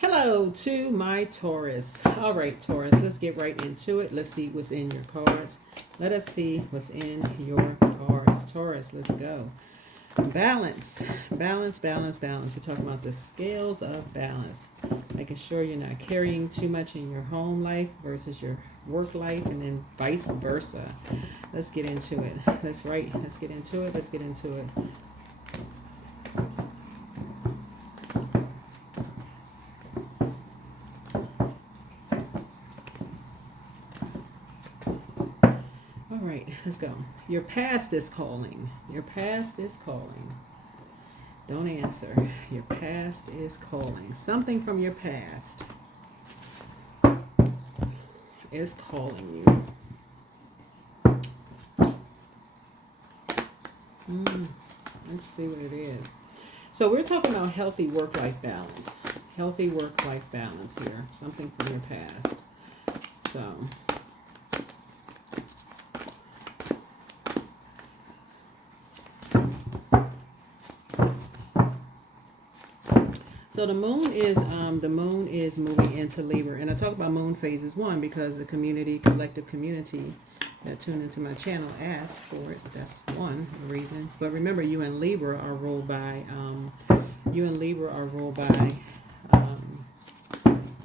Hello to my Taurus. All right, Taurus, let's get right into it. Let's see what's in your cards. Let us see what's in your cards. Taurus, let's go. Balance, balance, balance, balance. We're talking about the scales of balance. Making sure you're not carrying too much in your home life versus your work life, and then vice versa. Let's get into it. Let's get into it. Let's get into it. All right, let's go. Your past is calling. Your past is calling. Don't answer. Your past is calling. Something from your past is calling you. Let's see what it is. So we're talking about healthy work-life balance. Healthy work-life balance here. Something from your past. So the moon is moving into Libra, and I talk about moon phases one because the collective community that tuned into my channel asked for it. That's one of the reasons. But remember, you and Libra are ruled by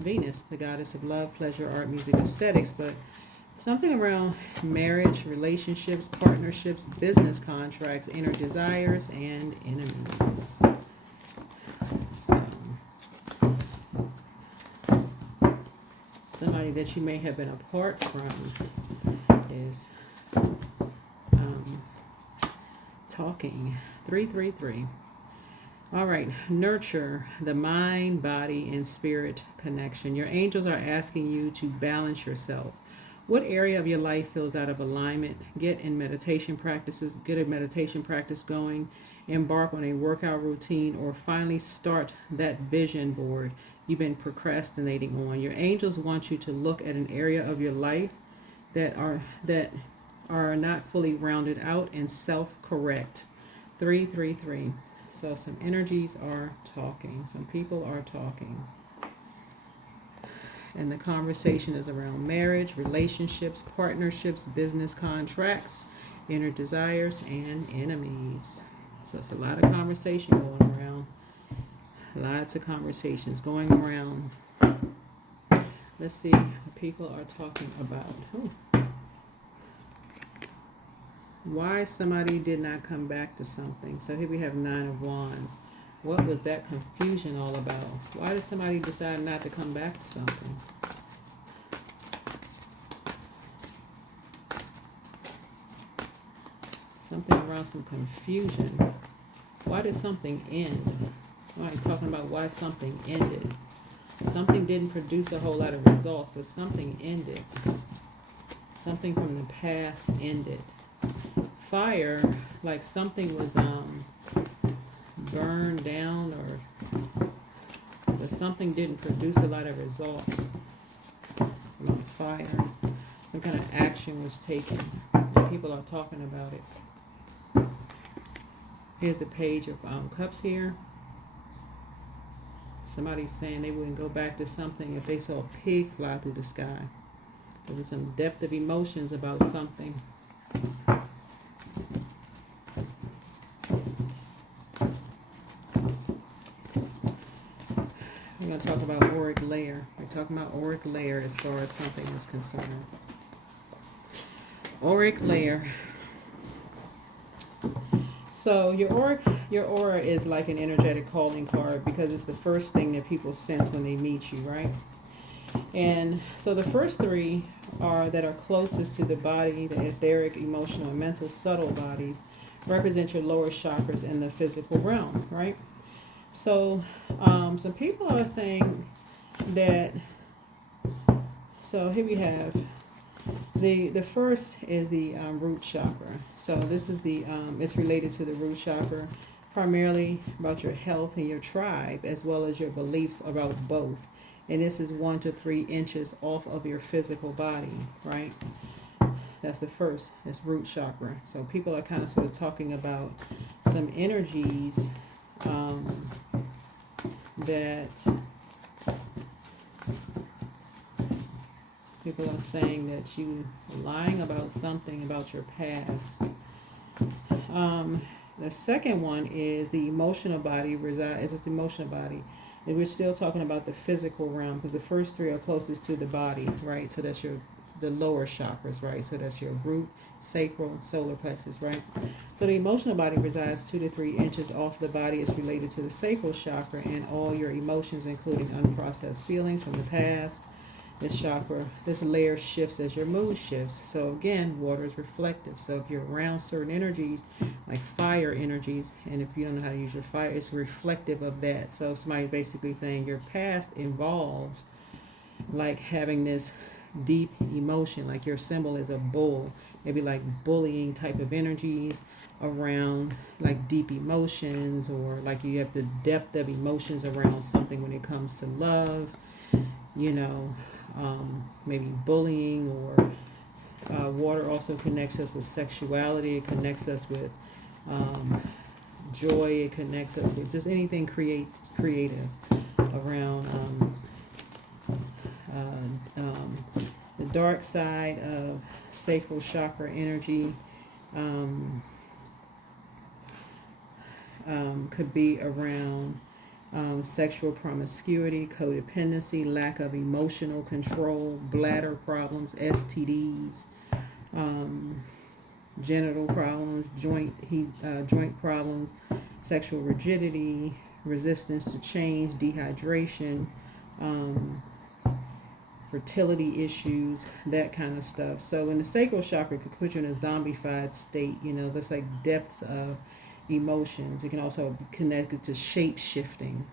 Venus, the goddess of love, pleasure, art, music, aesthetics. But something around marriage, relationships, partnerships, business contracts, inner desires, and enemies. Somebody that you may have been apart from is talking. 333. All right. Nurture the mind, body, and spirit connection. Your angels are asking you to balance yourself. What area of your life feels out of alignment? Get a meditation practice going. Embark on a workout routine, or finally start that vision board you've been procrastinating on. Your angels want you to look at an area of your life that are not fully rounded out and self-correct. 333. So some energies are talking. Some people are talking. And the conversation is around marriage, relationships, partnerships, business contracts, inner desires, and enemies. So it's a lot of conversation going around. Lots of conversations going around. Let's see what people are talking about. Why somebody did not come back to something. So here we have 9 of Wands. What was that confusion all about? Why did somebody decide not to come back to something? Something around some confusion. Why did something end? Why are you talking about why something ended? Something didn't produce a whole lot of results, but something ended. Something from the past ended. Fire, like something was burned down, but something didn't produce a lot of results. From fire, some kind of action was taken, and people are talking about it. Here's the Page of Cups here. Somebody's saying they wouldn't go back to something if they saw a pig fly through the sky. There's some depth of emotions about something. We're going to talk about auric layer. We're talking about auric layer as far as something is concerned. Auric layer. So your aura is like an energetic calling card because it's the first thing that people sense when they meet you, right? And so the first 3 that are closest to the body, the etheric, emotional, and mental subtle bodies, represent your lower chakras in the physical realm, right? So some people are saying that, so here we have the first is the root chakra. So this is it's related to the root chakra, primarily about your health and your tribe, as well as your beliefs about both. And this is 1 to 3 inches off of your physical body, right? That's the first. It's root chakra. So people are kind of sort of talking about some energies that People are saying that you are lying about something about your past. The second one is the emotional body resides. It's the emotional body. And we're still talking about the physical realm because the first three are closest to the body, right? So that's the lower chakras, right? So that's your root, sacral, solar plexus, right? So the emotional body resides 2 to 3 inches off the body. It's related to the sacral chakra and all your emotions, including unprocessed feelings from the past. This chakra, this layer shifts as your mood shifts. So again, water is reflective. So if you're around certain energies, like fire energies, and if you don't know how to use your fire, it's reflective of that. So somebody's basically saying your past involves like having this deep emotion, like your symbol is a bull, maybe like bullying type of energies around like deep emotions, or like you have the depth of emotions around something when it comes to love, you know, maybe bullying, or water also connects us with sexuality. It connects us with joy. It connects us with just anything creative around the dark side of sacral chakra energy. Could be around sexual promiscuity, codependency, lack of emotional control, bladder problems, STDs, genital problems, joint problems, sexual rigidity, resistance to change, dehydration, fertility issues, that kind of stuff. So in the sacral chakra, it could put you in a zombified state. You know, there's like depths of emotions. It can also be connected to shape shifting,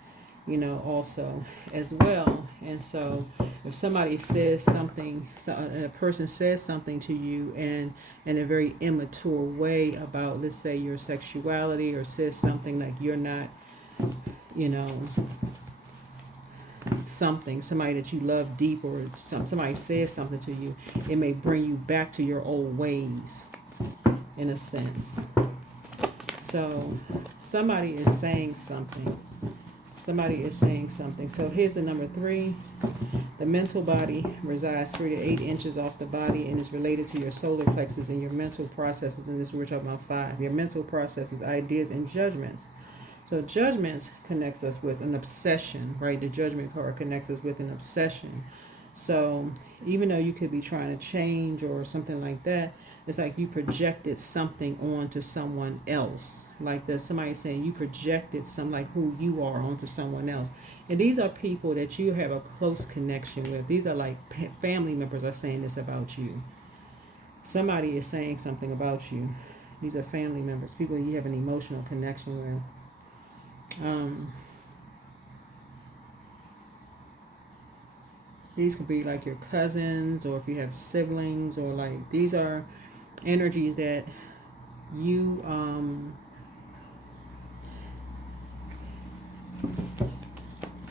you know, also as well. And so if somebody says something, a person says something to you and in a very immature way about, let's say, your sexuality, or says something like you're not, you know, somebody that you love deep, or somebody says something to you, it may bring you back to your old ways in a sense. So somebody is saying something. So here's the number 3. The mental body resides 3 to 8 inches off the body and is related to your solar plexus and your mental processes. And this we're talking about 5. Your mental processes, ideas, and judgments. So judgments connects us with an obsession, right? The judgment card connects us with an obsession. So even though you could be trying to change or something like that, it's like you projected something onto someone else. Like there's somebody saying you projected like who you are onto someone else. And these are people that you have a close connection with. These are like family members are saying this about you. Somebody is saying something about you. These are family members, people you have an emotional connection with. These could be like your cousins, or if you have siblings, or like these are energies that you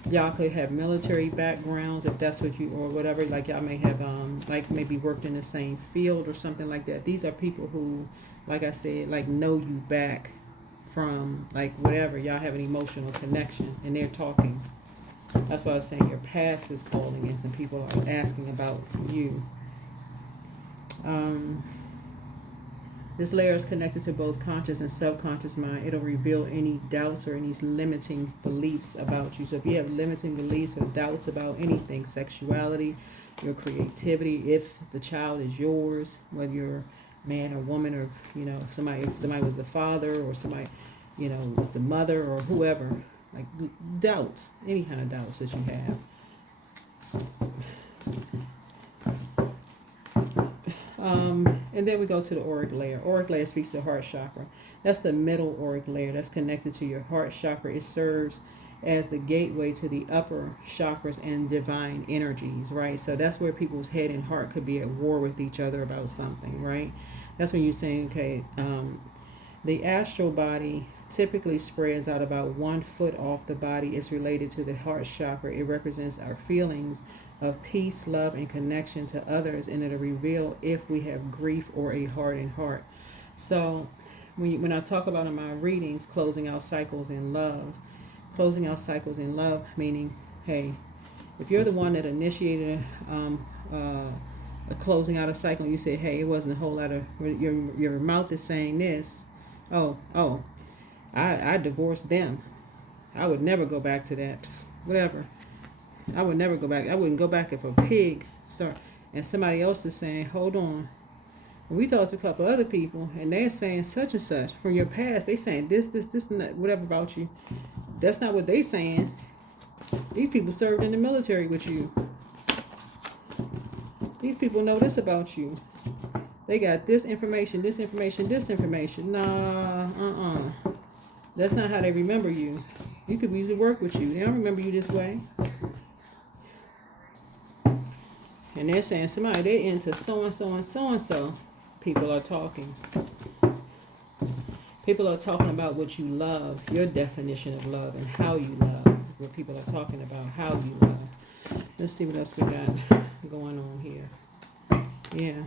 y'all could have military backgrounds, if that's what you, or whatever, like y'all may have like maybe worked in the same field or something like that. These are people who, like I said, like know you back from like whatever, y'all have an emotional connection and they're talking. That's why I was saying your past is calling in, and people are asking about you. This layer is connected to both conscious and subconscious mind. It'll reveal any doubts or any limiting beliefs about you. So if you have limiting beliefs or doubts about anything, sexuality, your creativity, if the child is yours, whether you're man or woman, or you know, if somebody was the father, or somebody, you know, was the mother, or whoever, like doubts, any kind of doubts that you have. And then we go to the auric layer. Auric layer speaks to heart chakra. That's the middle auric layer that's connected to your heart chakra. It serves as the gateway to the upper chakras and divine energies, right? So that's where people's head and heart could be at war with each other about something, right? That's when you're saying, okay, the astral body typically spreads out about 1 foot off the body. It's related to the heart chakra. It represents our feelings of peace, love, and connection to others, and it'll reveal if we have grief or a hardened heart. So when I talk about in my readings, closing out cycles in love, meaning, hey, If you're the one that initiated a closing out a cycle, and you say, hey, it wasn't a whole lot of, your mouth is saying this. Oh, I divorced them. I would never go back to that. Psst, whatever. I would never go back. I wouldn't go back if a pig start. And somebody else is saying, hold on. We talked to a couple other people, and they're saying such and such from your past. They saying this, and that, whatever about you. That's not what they saying. These people served in the military with you. These people know this about you. They got this information. Nah, That's not how they remember you. These people usually work with you. They don't remember you this way. And they're saying somebody, they're into so-and-so and so-and-so. People are talking. People are talking about what you love, your definition of love, and how you love. What people are talking about, how you love. Let's see what else we got going on here. Yeah.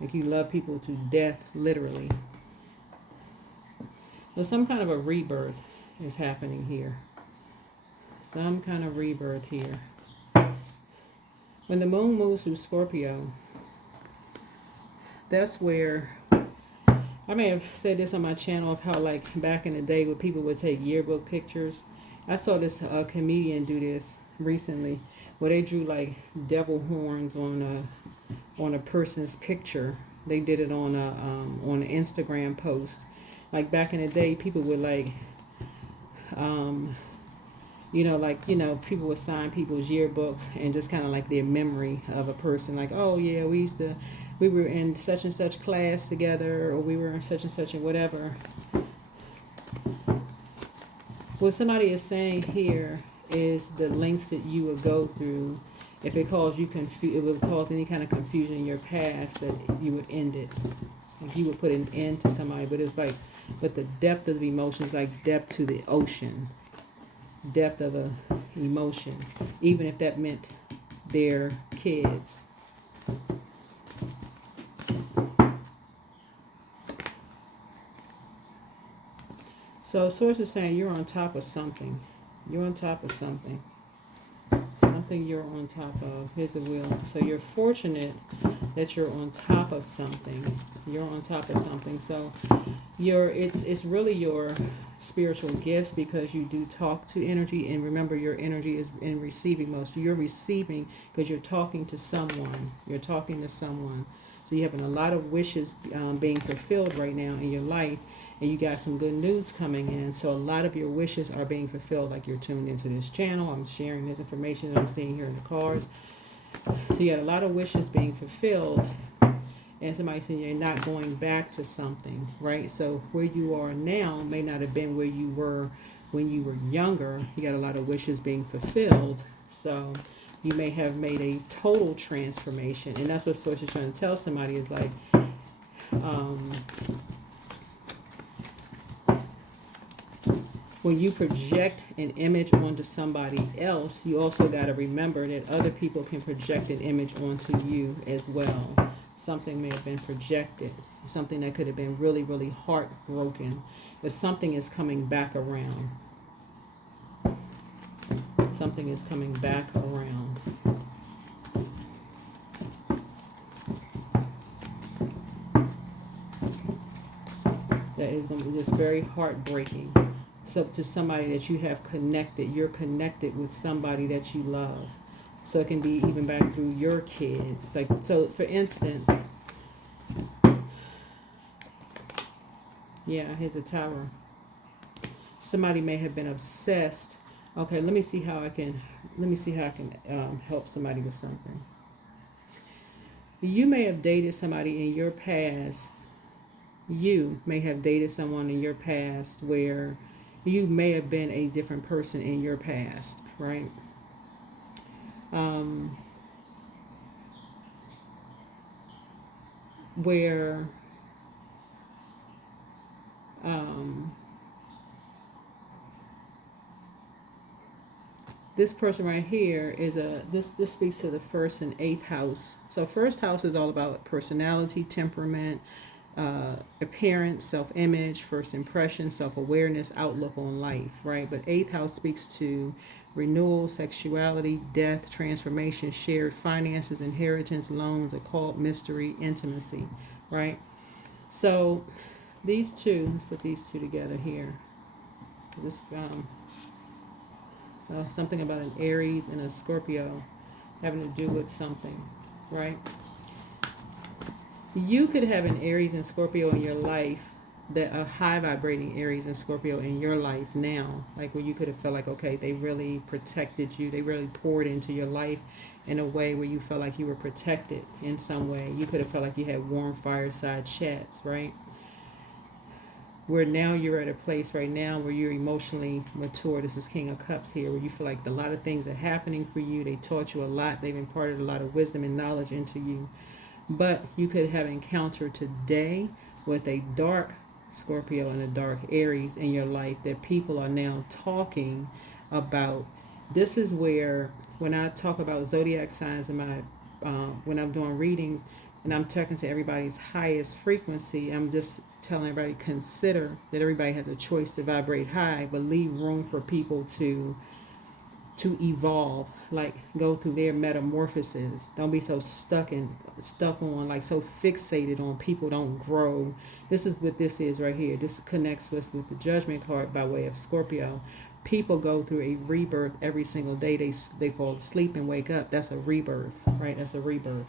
Like you love people to death, literally. Well, some kind of a rebirth is happening here. Some kind of rebirth here. When the moon moves through Scorpio, that's where, I may have said this on my channel of how like back in the day when people would take yearbook pictures. I saw this comedian do this recently where they drew like devil horns on a person's picture. They did it on an Instagram post. Like back in the day, people would like, people would sign people's yearbooks and just kind of like their memory of a person. Like, oh yeah, we were in such and such class together, or we were in such and such and whatever. What somebody is saying here is the lengths that you would go through. If it caused you it would cause any kind of confusion in your past, that you would end it. Like you would put an end to somebody, but it's like, but the depth of the emotion is like depth to the ocean. Depth of a emotion, even if that meant their kids. So Source is saying you're on top of something. You're on top of something. Something you're on top of. Here's the wheel. So you're fortunate that you're on top of something. You're on top of something. So it's really your spiritual gifts, because you do talk to energy, and remember your energy is in receiving mode. So you're receiving because you're talking to someone. You're talking to someone. So you're having a lot of wishes being fulfilled right now in your life. And you got some good news coming in. So a lot of your wishes are being fulfilled, like you're tuned into this channel. I'm sharing this information that I'm seeing here in the cards. So you got a lot of wishes being fulfilled. And somebody saying you're not going back to something, right? So where you are now may not have been where you were when you were younger. You got a lot of wishes being fulfilled. So you may have made a total transformation. And that's what Source is trying to tell somebody is like, when you project an image onto somebody else, you also got to remember that other people can project an image onto you as well. Something may have been projected, something that could have been really, really heartbroken, but something is coming back around. Something is coming back around. That is going to be just very heartbreaking. So to somebody that you have connected, you're connected with somebody that you love. So it can be even back through your kids. Like, so for instance, yeah, here's a tower. Somebody may have been obsessed. Okay, let me see how I can help somebody with something. You may have dated somebody in your past. You may have dated someone in your past where you may have been a different person in your past, right? Where this person right here is this speaks to the 1st and 8th house. So 1st house is all about personality, temperament, appearance, self-image, first impression, self-awareness, outlook on life, right? But 8th house speaks to renewal, sexuality, death, transformation, shared finances, inheritance, loans, occult, mystery, intimacy, right? So these two, let's put these two together here. This, so something about an Aries and a Scorpio having to do with something, right? You could have an Aries and Scorpio in your life, that a high vibrating Aries and Scorpio in your life now, like where you could have felt like, okay, they really protected you, they really poured into your life in a way where you felt like you were protected in some way. You could have felt like you had warm fireside chats, right? Where now you're at a place right now where you're emotionally mature. This is King of Cups here, where you feel like a lot of things are happening for you. They taught you a lot. They've imparted a lot of wisdom and knowledge into you. But you could have encountered today with a dark Scorpio and a dark Aries in your life that people are now talking about. This is where, when I talk about zodiac signs in my when I'm doing readings and I'm talking to everybody's highest frequency, I'm just telling everybody, consider that everybody has a choice to vibrate high, but leave room for people to evolve, like go through their metamorphoses. Don't be so stuck on, like so fixated on people don't grow. This is what this is right here. This connects with the Judgment card by way of Scorpio. People go through a rebirth every single day. They fall asleep and wake up. That's a rebirth, right? That's a rebirth.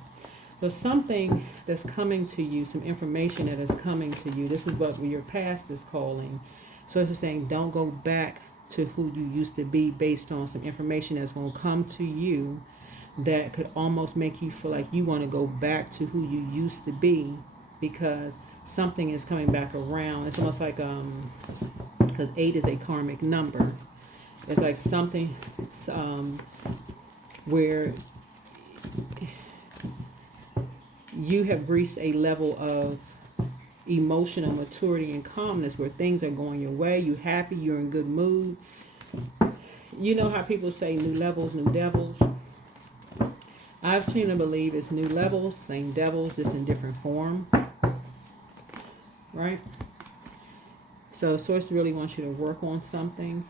So something that's coming to you, some information that is coming to you. This is what your past is calling. So it's just saying, don't go back to who you used to be based on some information that's going to come to you that could almost make you feel like you want to go back to who you used to be, because something is coming back around. It's almost like because 8 is a karmic number. It's like something where you have reached a level of emotional maturity and calmness where things are going your way. You're happy, you're in good mood. You know how people say new levels, new devils? I've tend to believe it's new levels, same devils, just in different form. Right? So Source really wants you to work on something.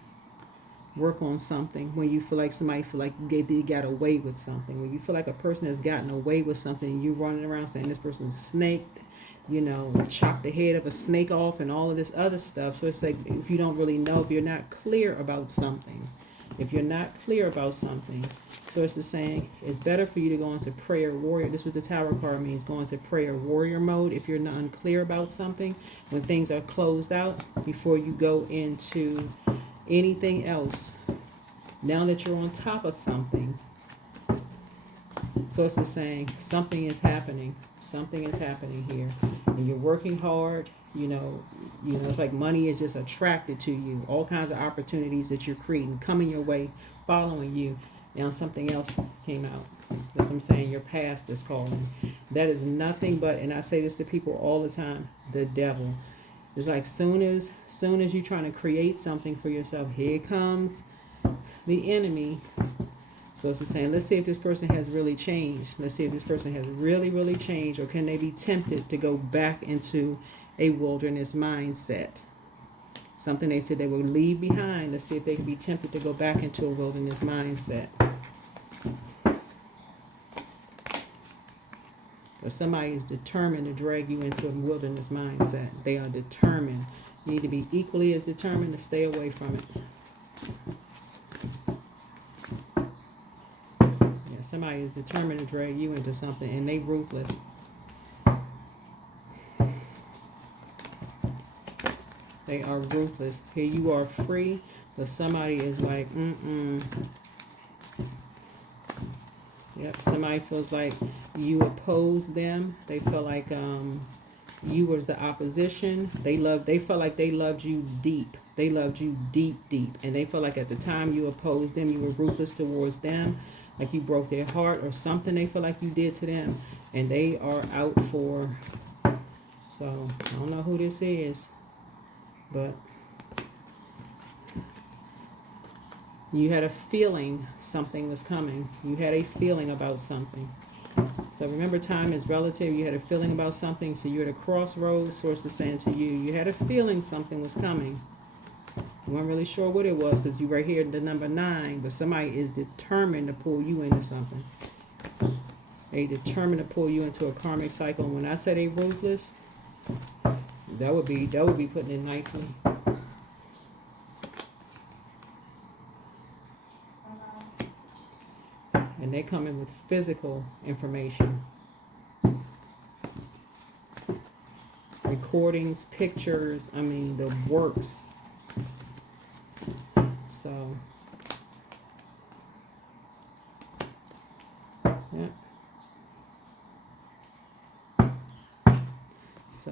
Work on something when you feel like somebody feel like they got away with something. When you feel like a person has gotten away with something and you running around saying this person's snaked, chop the head of a snake off and all of this other stuff. So it's like, if you don't really know, if you're not clear about something, so it's the saying, it's better for you to go into prayer warrior. This is what the Tower card means, go into prayer warrior mode if you're not unclear about something, when things are closed out, before you go into anything else. Now that you're on top of something, so it's the saying, something is happening here, and you're working hard. It's like money is just attracted to you. All kinds of opportunities that you're creating coming your way, following you. Now something else came out. That's what I'm saying. Your past is calling. That is nothing but, and I say this to people all the time, the devil. It's like soon as you're trying to create something for yourself, here comes the enemy. So it's the saying, let's see if this person has really changed. Let's see if this person has really, really changed, or can they be tempted to go back into a wilderness mindset. Something they said they would leave behind. Let's see if they can be tempted to go back into a wilderness mindset. But somebody is determined to drag you into a wilderness mindset. They are determined. You need to be equally as determined to stay away from it. Yeah, somebody is determined to drag you into something, and they ruthless. They are ruthless. Here you are free. So somebody is like, Yep, somebody feels like you oppose them. They feel like you was the opposition. They felt like they loved you deep. They loved you deep. And they felt like at the time you opposed them, you were ruthless towards them. Like you broke their heart or something they feel like you did to them. And they are out for, so I don't know who this is. But you had a feeling something was coming. You had a feeling about something. So remember, time is relative. You had a feeling about something. So you're at a crossroads. Source is saying to you, you had a feeling something was coming. You weren't really sure what it was because you right here in the number 9, but somebody is determined to pull you into something. They determined to pull you into a karmic cycle. And when I say they ruthless, that would be putting it nicely. And they come in with physical information. Recordings, pictures, I mean the works. So, yeah. So,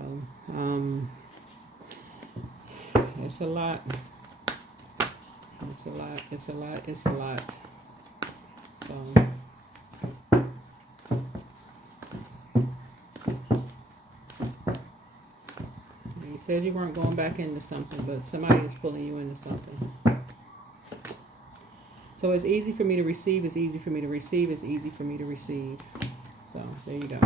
it's a lot. It's a lot. It's a lot. It's a lot. So, you said you weren't going back into something, but somebody is pulling you into something. So it's easy for me to receive. It's easy for me to receive. It's easy for me to receive. So there you go.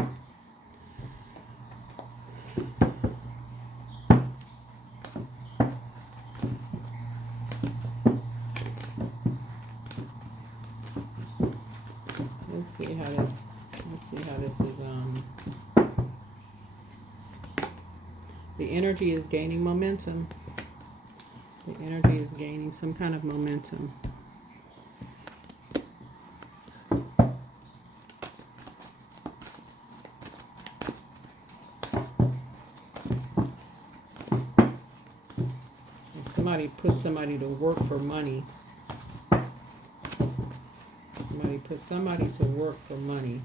Let's see how this is. The energy is gaining momentum. The energy is gaining some kind of momentum. Somebody put somebody to work for money. Somebody put somebody to work for money.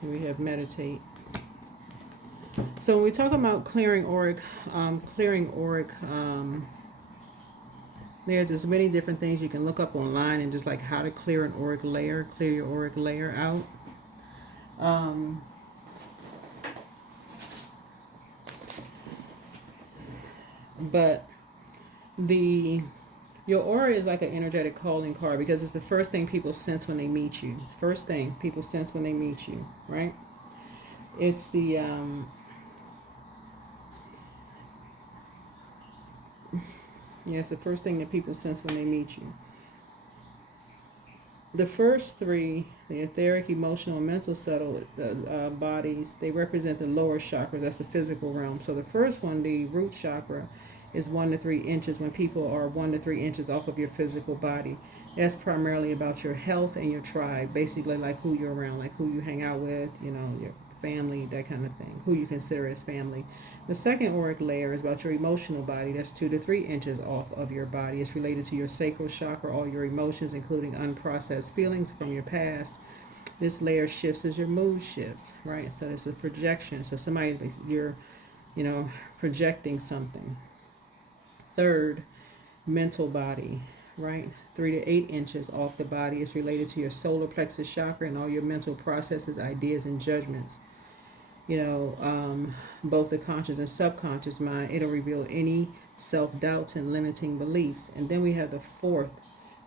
And we have meditate. So when we talk about clearing auric, there's as many different things you can look up online and just like how to clear an auric layer, clear your auric layer out. But your aura is like an energetic calling card because it's the first thing people sense when they meet you. First thing people sense when they meet you, right? It's the it's the first thing that people sense when they meet you. The first 3, the etheric, emotional, and mental settled bodies, they represent the lower chakras. That's the physical realm. So the first one, the root chakra, is 1 to 3 inches when people are 1 to 3 inches off of your physical body. That's primarily about your health and your tribe, basically like who you're around, like who you hang out with, your family, that kind of thing, who you consider as family. The second auric layer is about your emotional body. That's 2 to 3 inches off of your body. It's related to your sacral chakra, all your emotions, including unprocessed feelings from your past. This layer shifts as your mood shifts, right? So it's a projection. So somebody, you're, projecting something. Third, mental body, right? 3 to 8 inches off the body is related to your solar plexus chakra and all your mental processes, ideas, and judgments. Both the conscious and subconscious mind. It'll reveal any self-doubts and limiting beliefs. And then we have the fourth,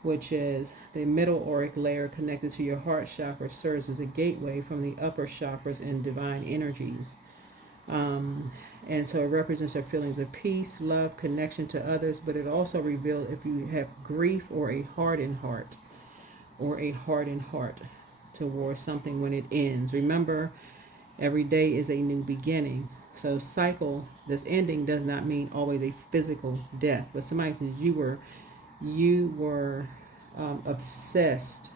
which is the middle auric layer connected to your heart chakra, serves as a gateway from the upper chakras and divine energies. And so it represents our feelings of peace, love, connection to others, but it also reveals if you have grief or a hardened heart towards something when it ends. Remember, every day is a new beginning. So cycle, this ending does not mean always a physical death, but somebody says you were obsessed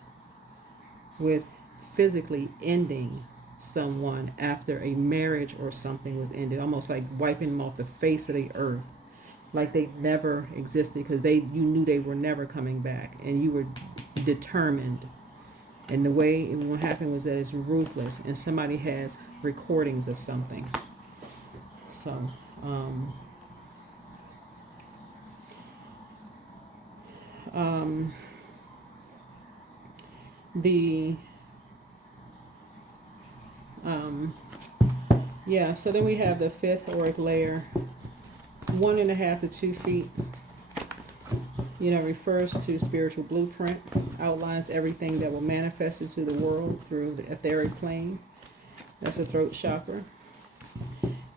with physically ending someone after a marriage or something was ended, almost like wiping them off the face of the earth, like they never existed, because you knew they were never coming back, and you were determined. And the way what happened was that it's ruthless, and somebody has recordings of something. So so then we have the fifth auric layer, 1.5 to 2 feet. Refers to spiritual blueprint, outlines everything that will manifest into the world through the etheric plane. That's the throat chakra.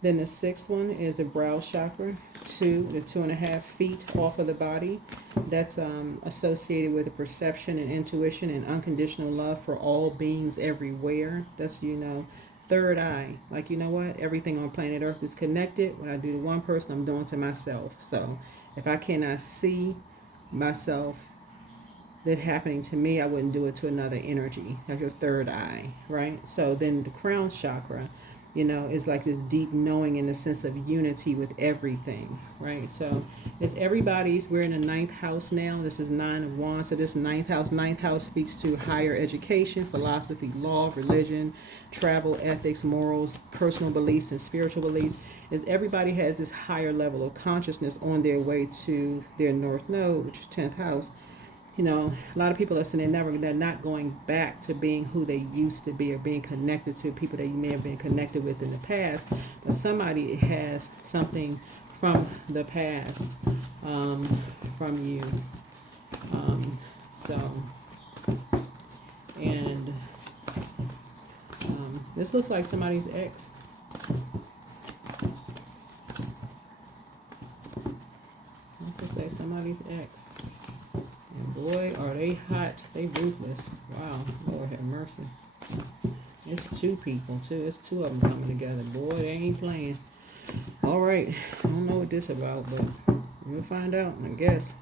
Then the sixth one is the brow chakra, the 2.5 feet off of the body. That's associated with the perception and intuition and unconditional love for all beings everywhere. That's, third eye. Like, you know what? Everything on planet Earth is connected. What I do to one person, I'm doing to myself. So if I cannot see myself that happening to me, I wouldn't do it to another energy, like your third eye, right? So then the crown chakra, is like this deep knowing in the sense of unity with everything, right? So it's everybody's, we're in the ninth house now. This is 9 of Wands. So this ninth house speaks to higher education, philosophy, law, religion, travel, ethics, morals, personal beliefs, and spiritual beliefs. Is everybody has this higher level of consciousness on their way to their north node, which is 10th house. A lot of people are saying they're not going back to being who they used to be or being connected to people that you may have been connected with in the past. But somebody has something from the past, from you. This looks like somebody's ex. This looks like somebody's ex. And boy, are they hot. They ruthless. Wow. Lord have mercy. It's 2 people, too. It's 2 of them coming together. Boy, they ain't playing. All right. I don't know what this about, but we'll find out, I guess.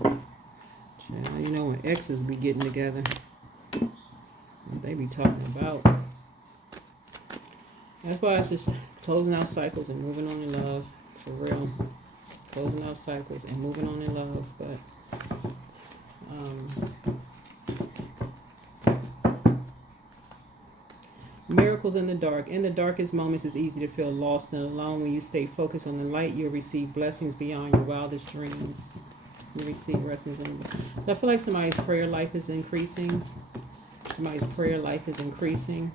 Now, when exes be getting together, they be talking about. That's why it's just closing out cycles and moving on in love. For real. Closing out cycles and moving on in love. But miracles in the dark. In the darkest moments, it's easy to feel lost and alone. When you stay focused on the light, you'll receive blessings beyond your wildest dreams. You receive blessings. So I feel like somebody's prayer life is increasing. Somebody's prayer life is increasing.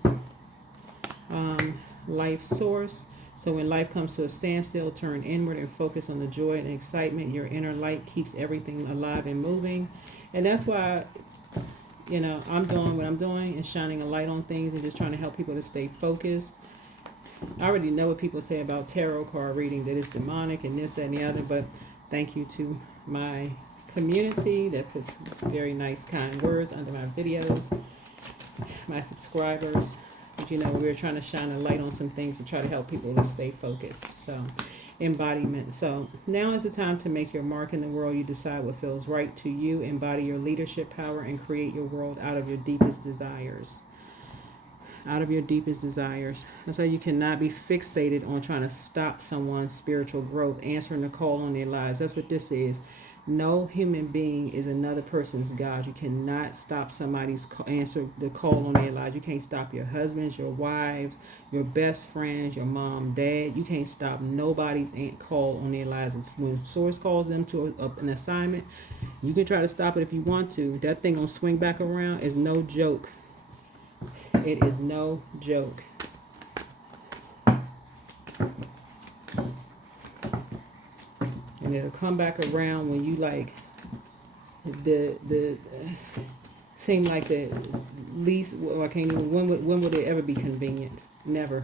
Life source. So when life comes to a standstill, turn inward and focus on the joy and excitement. Your inner light keeps everything alive and moving. And that's why, I'm doing what I'm doing and shining a light on things and just trying to help people to stay focused. I already know what people say about tarot card reading, that it's demonic and this, that, and the other. But thank you to my community that puts very nice, kind words under my videos. My subscribers. We're trying to shine a light on some things to try to help people to stay focused. So, embodiment. So, now is the time to make your mark in the world. You decide what feels right to you. Embody your leadership power and create your world out of your deepest desires. Out of your deepest desires. That's why you cannot be fixated on trying to stop someone's spiritual growth, answering the call on their lives. That's what this is. No human being is another person's God. You cannot stop somebody's answer the call on their lives. You can't stop your husbands, your wives, your best friends, your mom, dad. You can't stop nobody's call on their lives. When source calls them to an assignment, you can try to stop it if you want to. That thing gonna swing back around is no joke. It is no joke. And it'll come back around when you like seem like the least. Well, I can't even. When would it ever be convenient? Never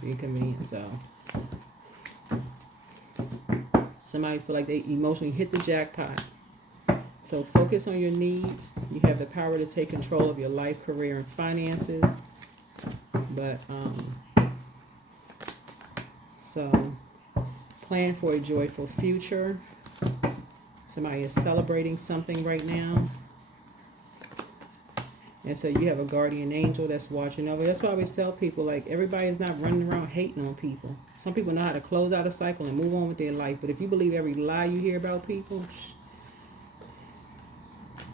be convenient. So somebody feel like they emotionally hit the jackpot. So focus on your needs. You have the power to take control of your life, career, and finances. But so. Plan for a joyful future. Somebody is celebrating something right now. And so you have a guardian angel that's watching over. That's why I always tell people, like, everybody is not running around hating on people. Some people know how to close out a cycle and move on with their life. But if you believe every lie you hear about people,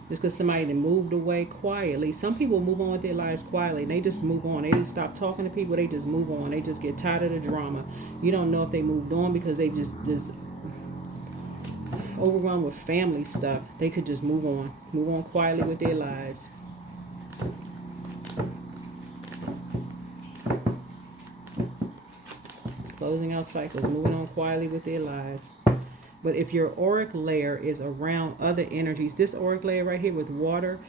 just because somebody that moved away quietly. Some people move on with their lives quietly. They just move on. They just stop talking to people. They just move on. They just get tired of the drama. You don't know if they moved on because they just overwhelmed with family stuff. They could just move on. Move on quietly with their lives. Closing out cycles. Moving on quietly with their lives. But if your auric layer is around other energies, this auric layer right here with water,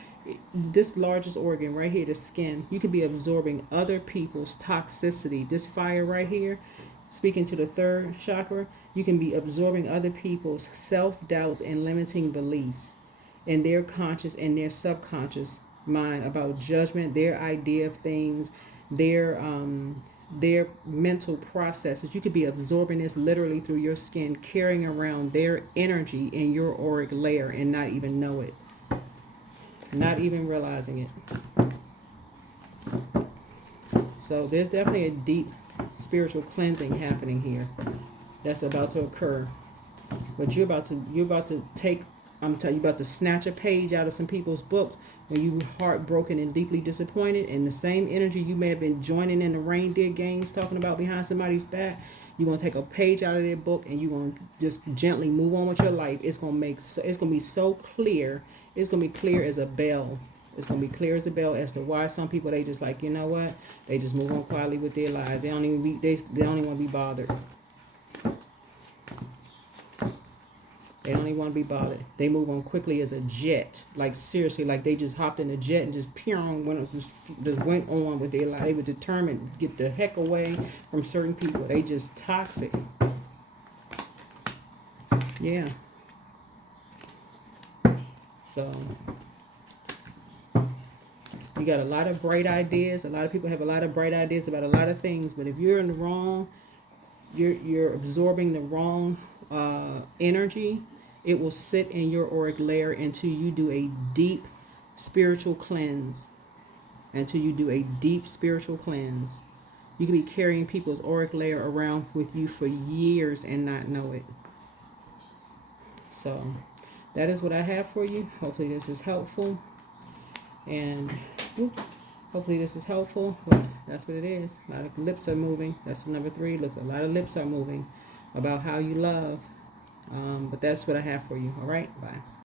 this largest organ right here, the skin, you could be absorbing other people's toxicity. This fire right here, speaking to the third chakra, you can be absorbing other people's self-doubts and limiting beliefs in their conscious and their subconscious mind about judgment, their idea of things, their mental processes. You could be absorbing this literally through your skin, carrying around their energy in your auric layer and not even know it, not even realizing it. So there's definitely a deep spiritual cleansing happening here that's about to occur. But you're about to take, I'm telling you, about to snatch a page out of some people's books when you heartbroken and deeply disappointed, and the same energy you may have been joining in the reindeer games talking about behind somebody's back, you're going to take a page out of their book and you're going to just gently move on with your life. It's going to be so clear. It's going to be clear as a bell. It's going to be clear as a bell as to why some people, they just like, you know what? They just move on quietly with their lives. They don't even want to be bothered. They don't even want to be bothered. They move on quickly as a jet. Like seriously, like they just hopped in a jet and just went on with their life. They were determined to get the heck away from certain people. They just toxic. Yeah. So you got a lot of bright ideas. A lot of people have a lot of bright ideas about a lot of things. But if you're in the wrong, you're absorbing the wrong energy, it will sit in your auric layer until you do a deep spiritual cleanse. Until you do a deep spiritual cleanse. You can be carrying people's auric layer around with you for years and not know it. So that is what I have for you. Hopefully this is helpful. And hopefully this is helpful. Well, that's what it is. A lot of lips are moving. That's number 3. Looks a lot of lips are moving about how you love. But that's what I have for you. All right. Bye.